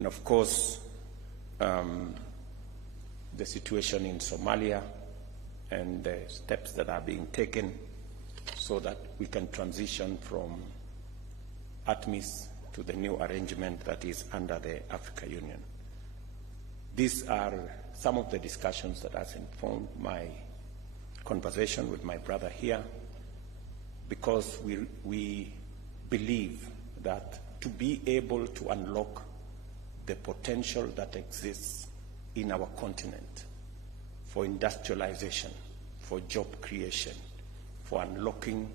And of course, the situation in Somalia and the steps that are being taken so that we can transition from ATMIS to the new arrangement that is under the African Union. These are some of the discussions that has informed my conversation with my brother here, because we believe that to be able to unlock the potential that exists in our continent for industrialization, for job creation, for unlocking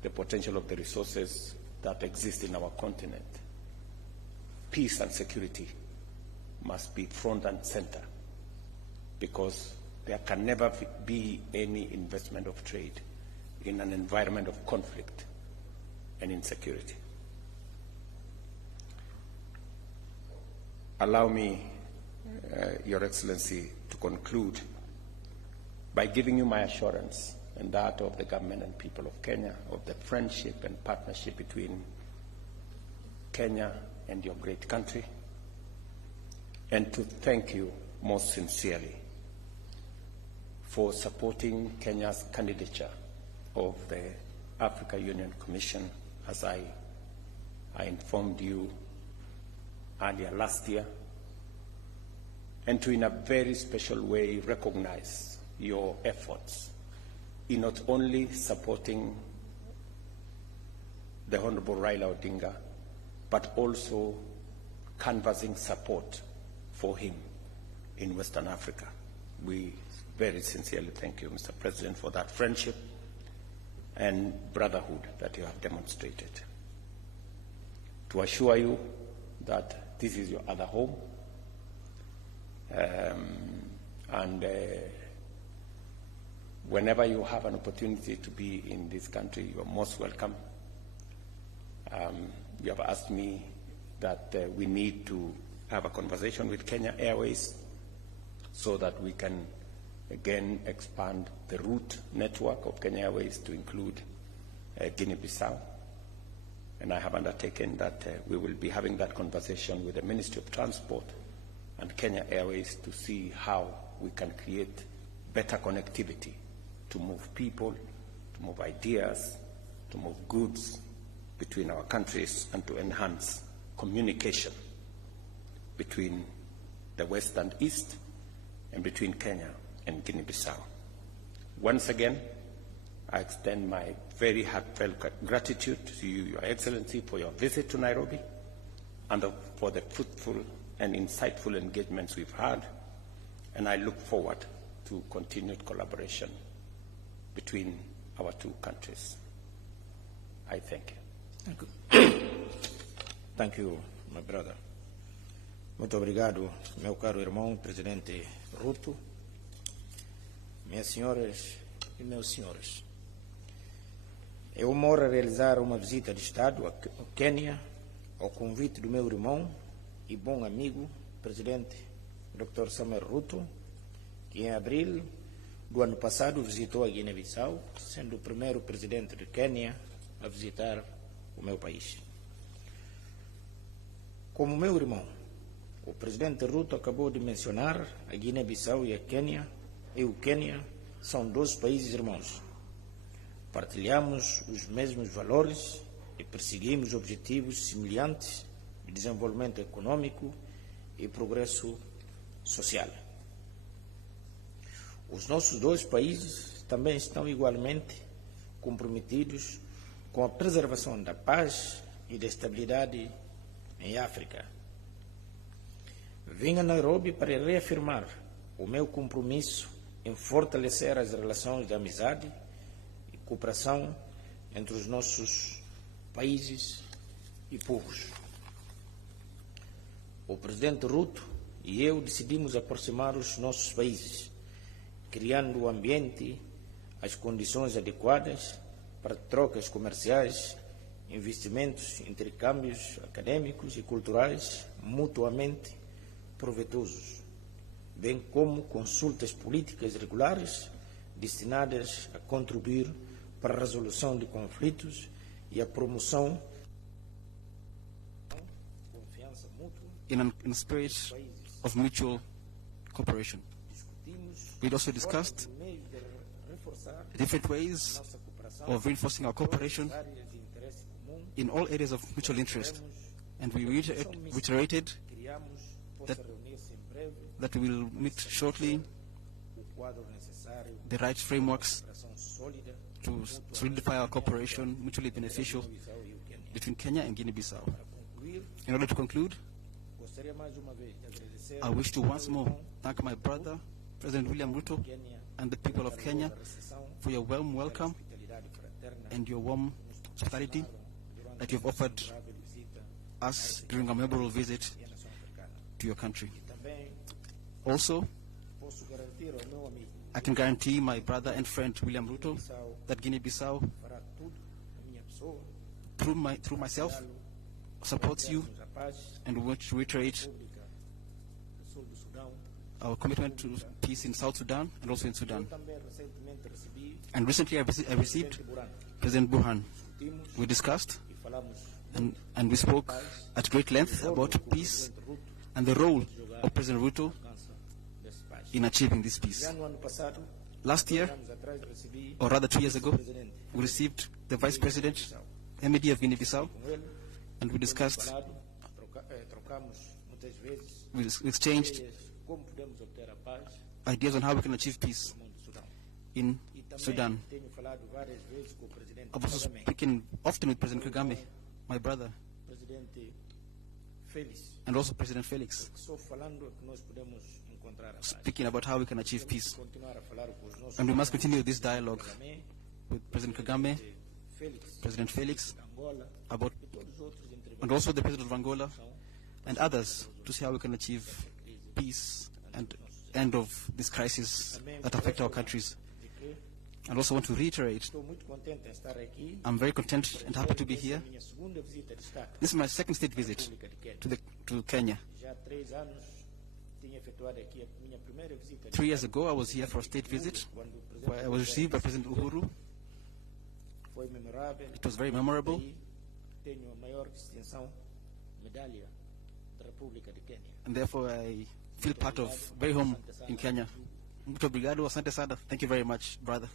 the potential of the resources that exist in our continent, peace and security must be front and center, because there can never be any investment of trade in an environment of conflict and insecurity. Allow me, Your Excellency, to conclude by giving you my assurance and that of the government and people of Kenya of the friendship and partnership between Kenya and your great country, and to thank you most sincerely for supporting Kenya's candidature of the African Union Commission, as I informed you earlier last year, and to, in a very special way, recognize your efforts in not only supporting the Honorable Raila Odinga, but also canvassing support for him in Western Africa. We very sincerely thank you, Mr. President, for that friendship and brotherhood that you have demonstrated. To assure you that this is your other home, and whenever you have an opportunity to be in this country, you are most welcome. You have asked me that we need to have a conversation with Kenya Airways so that we can again expand the route network of Kenya Airways to include Guinea-Bissau. And I have undertaken that we will be having that conversation with the Ministry of Transport and Kenya Airways to see how we can create better connectivity to move people, to move ideas, to move goods between our countries, and to enhance communication between the West and East and between Kenya and Guinea-Bissau. Once again, I extend my very heartfelt gratitude to you, Your Excellency, for your visit to Nairobi and for the fruitful and insightful engagements we've had, and I look forward to continued collaboration between our two countries. I thank you. Thank you. Thank you, my brother. Muito obrigado, meu caro irmão, Presidente Ruto, minhas senhoras e meus senhores. É uma honra realizar uma visita de Estado ao Quênia ao convite do meu irmão e bom amigo, Presidente Dr. Samuel Ruto, que em abril do ano passado visitou a Guiné-Bissau, sendo o primeiro presidente de Quênia a visitar o meu país. Como meu irmão, o Presidente Ruto acabou de mencionar, a Guiné-Bissau e a Quênia e o Quênia são dois países irmãos. Partilhamos os mesmos valores e perseguimos objetivos semelhantes de desenvolvimento econômico e progresso social. Os nossos dois países também estão igualmente comprometidos com a preservação da paz e da estabilidade em África. Vim a Nairobi para reafirmar o meu compromisso em fortalecer as relações de amizade e cooperação entre os nossos países e povos. O Presidente Ruto e eu decidimos aproximar os nossos países, criando o ambiente, as condições adequadas para trocas comerciais, investimentos, intercâmbios acadêmicos e culturais mutuamente proveitosos, bem como consultas políticas regulares destinadas a contribuir para a resolução de conflitos e a promoção da confiança mútua in a spirit of mutual cooperation. We also discussed different ways of reinforcing our cooperation in all areas of mutual interest, and we reiterated that we will meet shortly the right frameworks to solidify our cooperation, mutually beneficial, between Kenya and Guinea-Bissau. In order to conclude, I wish to once more thank my brother, President William Ruto, and the people of Kenya for your warm welcome and your warm hospitality that you have offered us during a memorable visit to your country. Also, I can guarantee my brother and friend William Ruto that Guinea-Bissau, through myself, supports you and want to reiterate our commitment to peace in South Sudan and also in Sudan. And recently I received President Burhan. We discussed and we spoke at great length about peace and the role of President Ruto in achieving this peace. Last year, or rather 2 years ago, we received the Vice President, MED of Guinea-Bissau, and we discussed, we exchanged ideas on how we can achieve peace in Sudan. I've also spoken often with President Kagame, my brother, and also President Felix, speaking about how we can achieve peace. And we must continue this dialogue with President Kagame, President Felix, and also the President of Angola and others to see how we can achieve peace and end of this crisis that affect our countries. I also want to reiterate, I'm very content and happy to be here. This is my second state visit to Kenya. 3 years ago, I was here for a state visit, where I was received by President Uhuru. It was very memorable. And therefore, I feel part of very home in Kenya. Muito obrigado, asante sana. Thank you very much, brother.